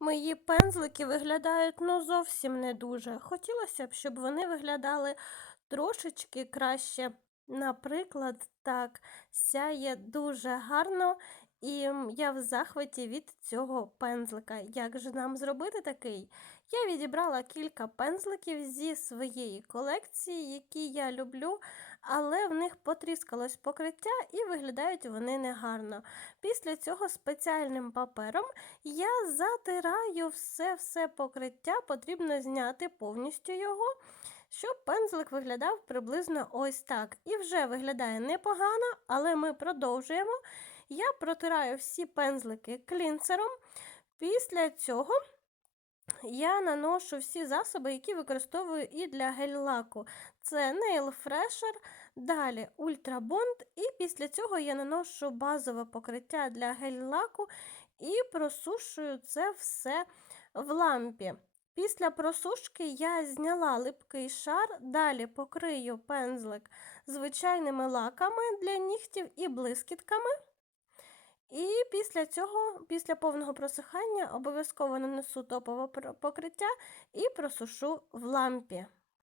Мої пензлики виглядають ну зовсім не дуже. Хотілося б, щоб вони виглядали трошечки краще. Наприклад, так, сяє дуже гарно, і я в захваті від цього пензлика. Як же нам зробити такий? Я відібрала кілька пензликів зі своєї колекції, які я люблю, але в них потріскалось покриття і виглядають вони негарно. Після цього спеціальним папером я затираю все-все покриття, потрібно зняти повністю його, щоб пензлик виглядав приблизно ось так. І вже виглядає непогано, але ми продовжуємо. Я протираю всі пензлики клінцером. Після цього я наношу всі засоби, які використовую і для гель-лаку. Це Nail Fresher, далі Ultra Bond, і після цього я наношу базове покриття для гель-лаку і просушую це все в лампі. Після просушки я зняла липкий шар, далі покрию пензлик звичайними лаками для нігтів і блискітками. І після цього, після повного просихання, обов'язково нанесу топове покриття і просушу в лампі.